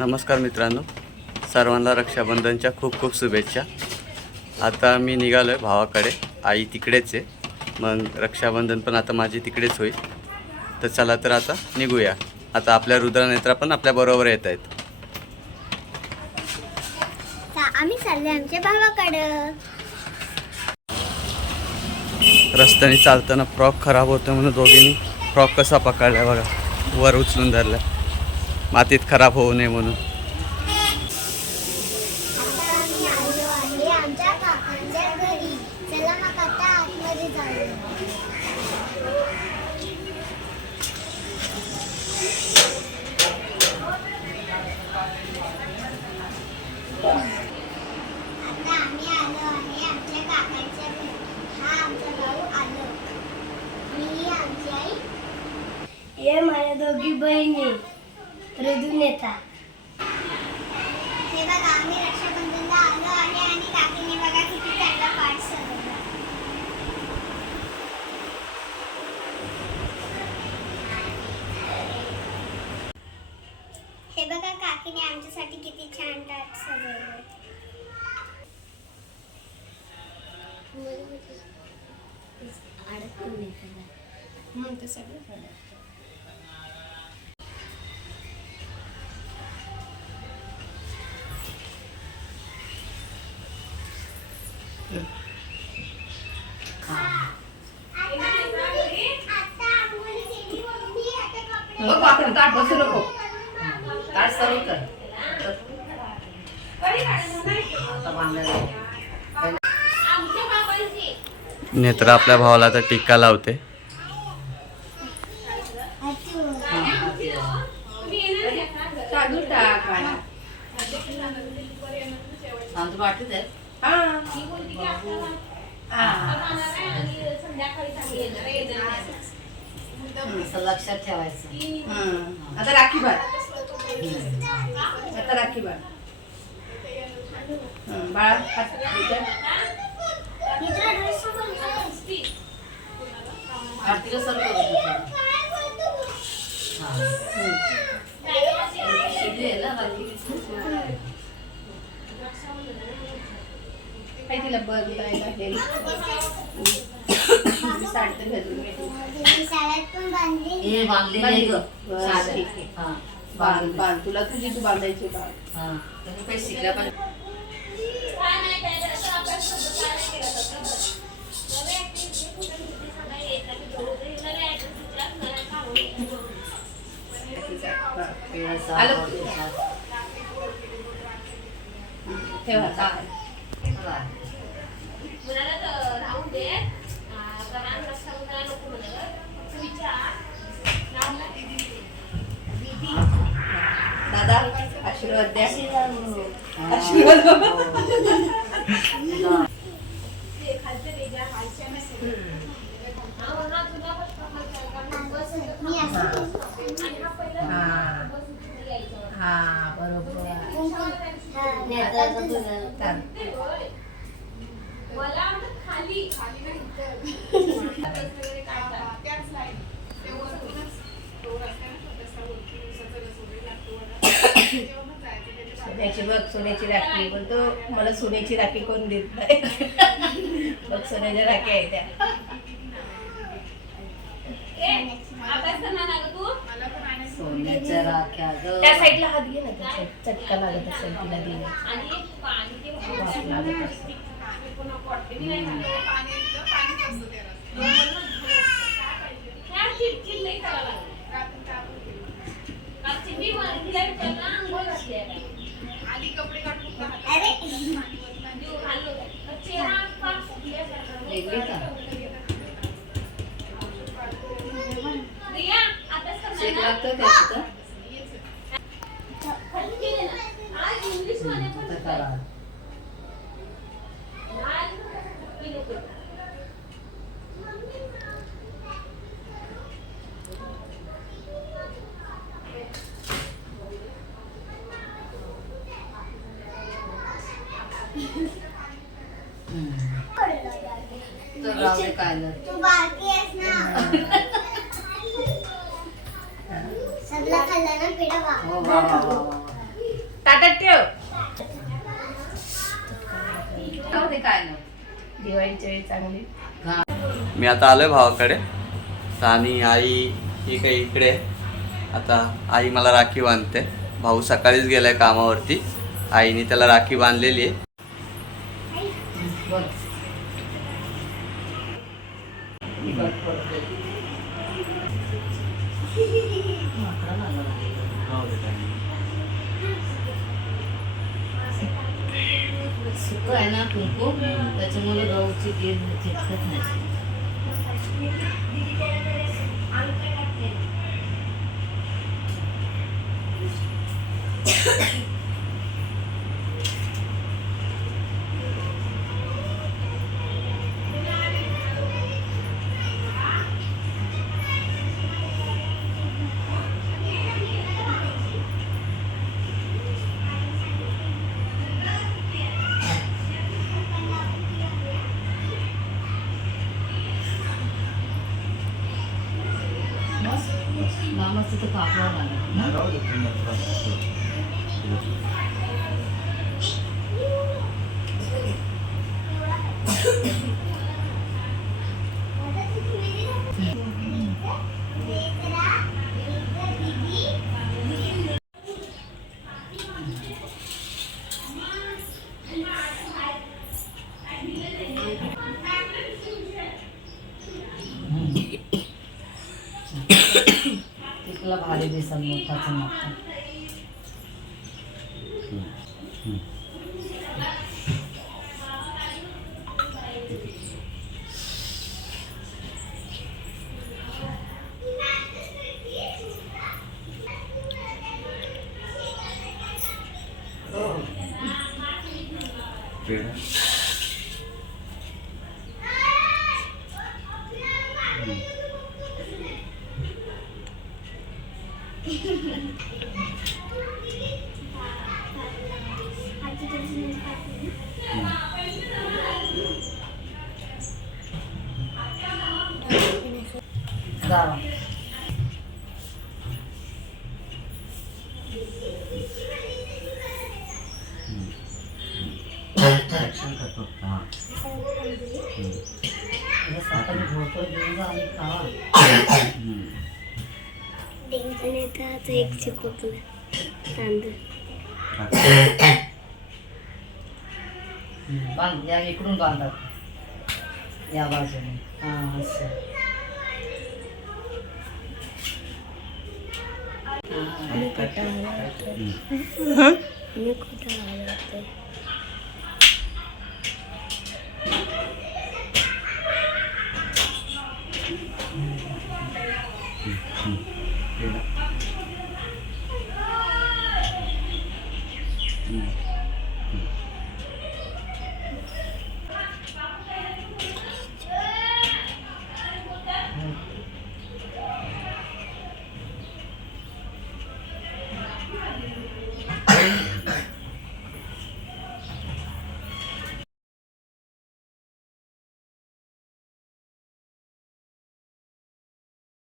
नमस्कार मित्रांनो. सर्वांना रक्षाबंधनच्या खूप खूप शुभेच्छा. आता मी निघालो आहे भावाकडे. आई तिकडेच आहे. मग रक्षाबंधन पण आता माझी तिकडेच होईल. तर चला तर आता निघूया. आता आपल्या रुद्रनेत्रा पण आपल्याबरोबर येत आहेत. आम्ही चालले आमच्या भावाकडं. रस्त्याने चालताना फ्रॉक खराब होतं म्हणून दोघींनी फ्रॉक कसा पकडला बघा. वर उचलून धरला मातीत खराब होऊ नये म्हणून. चला आता आम्ही आमची ये माझ्या दोघी बहिणी. रजून येतात हे बघा आम्ही रक्षाबंधनला आलो आहे आणि काकीने बघा किती चांगला पाठ सजवला. हे बघा काकीने आमच्यासाठी किती छान ताट सजवलं. आता मग आपण ताट बसू नको. ताट सर्व कर. नेत्रा आपल्या भावाला आता टिक्का लावते. टाक बाळा. तांदूळ वाटत आहे असं लक्षात ठेवायचं आता राखी बाळ आता राखी बाळ हं, बाळा हात इथे. आरतीला सर्व करू तुझं. हा. शिकली आहे ना बाकी? काही तिला बदलायला हे साडी तर घालून घे. शाळेत पण बांधली हे बांधली नाही ग बरं, साधं. ठीक आहे. हा. बांध बांध तुला तुझी तू बांधायची हा. तुम्ही काही पण आलं. ठेव हा. दादा आशीर्वाद द्या. आशीर्वाद. मी असं हा बरोबर. सोन्याची बघ सोन्याची राखी. बोलतो मला सोन्याची राखी कोण देत नाही. बघ सोन्याच्या राखी आहे त्या. सोन्याच्या राख्या ग. त्या साईडला हात घे ना त्याच्या चटका लागत असेल तिला दिला वाफ लागत असेल. शेक लागतं त्याची का आता करा हम्म. तर राहू दे काय नाही तू बारकी आहेस ना? सगळं खाल्लं ना पिढा हो वा वा वा वा वा. ताटात ठेव. जाऊ दे काय ना दिवाळीच्या वेळी चांगली. मी आता आलोय भावाकडे. तर आणि आई ही काही इकडे. आहे. आता आई मला राखी बांधते. भाऊ सकाळीच गेलाय कामावरती. आईने त्याला राखी बांधलेली आहे. सुक आहे ना कुंकू त्याच्यामुळे गहूची कीड चिटकत नाही とかそうなん。なるほど、Thank you. じいさん。の立ちまし。うん。うん。对。सकाळी भोकर घेऊन जा आणि खावा डेंगण्याचा एक चिपकला तांदूळ बांध या इकडून बांधत या बाजूने हा असं मी खोटा आला मी खोटा आला होता อืมอืม